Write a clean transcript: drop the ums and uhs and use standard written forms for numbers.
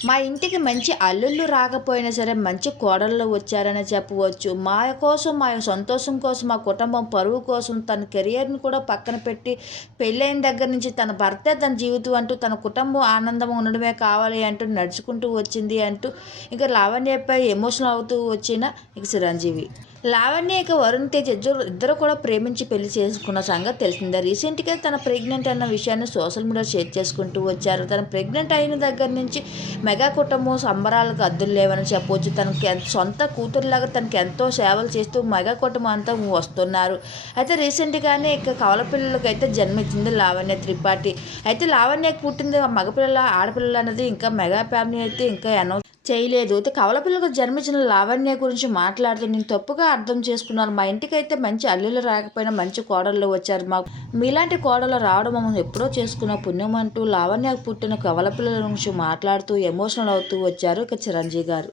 మా ఇంటికి మంచి అల్లుళ్ళు రాకపోయినా సరే మంచి కోడళ్ళు వచ్చారని చెప్పవచ్చు. మా కోసం, మా సంతోషం కోసం, మా కుటుంబం పరువు కోసం తన కెరియర్‌ని కూడా పక్కన పెట్టి పెళ్ళైన దగ్గర నుంచి తన భర్తే తన జీవితం అంటూ, తన కుటుంబం ఆనందంగా ఉండడమే కావాలి అంటూ నడుచుకుంటూ వచ్చింది అంటూ ఇక లావణ్యపై ఎమోషనల్ అవుతూ వచ్చిన ఇక చిరంజీవి. లావణ్య ఇక వరుణ్ తేజ్ ఇద్దరు కూడా ప్రేమించి పెళ్లి చేసుకున్న సంగతి తెలిసిందే. రీసెంట్‌గా తన ప్రెగ్నెంట్ అన్న విషయాన్ని సోషల్ మీడియా షేర్ చేసుకుంటూ వచ్చారు. తను ప్రెగ్నెంట్ అయిన దగ్గర నుంచి మెగా కుటుంబం సంబరాలకు హద్దులు లేవని చెప్పొచ్చు. తనకి సొంత కూతురులాగా తనకి ఎంతో సేవలు చేస్తూ మెగా కుటుంబం అంతా వస్తున్నారు. అయితే రీసెంట్‌గానే ఇక కవల పిల్లలకైతే జన్మించింది లావణ్య త్రిపాఠి. అయితే లావణ్యకి పుట్టింది మగపిల్ల, ఆడపిల్ల అన్నది ఇంకా మెగా ఫ్యామిలీ అయితే ఇంకా అనౌన్స్ చేయలేదు. అయితే కవల పిల్లకు జన్మించిన లావణ్య గురించి మాట్లాడుతూ నేను తప్పుగా అర్థం చేసుకున్నాను. మా ఇంటికైతే మంచి అల్లుళ్ళు రాకపోయినా మంచి కోడళ్ళు వచ్చారు. మీలాంటి కోడళ్ళు రావడం మమ్మల్ని ఎప్పుడో చేసుకున్న పుణ్యం అంటూ లావణ్యకు పుట్టిన కవల పిల్లల గురించి మాట్లాడుతూ ఎమోషనల్ అవుతూ వచ్చారు ఇక చిరంజీవి గారు.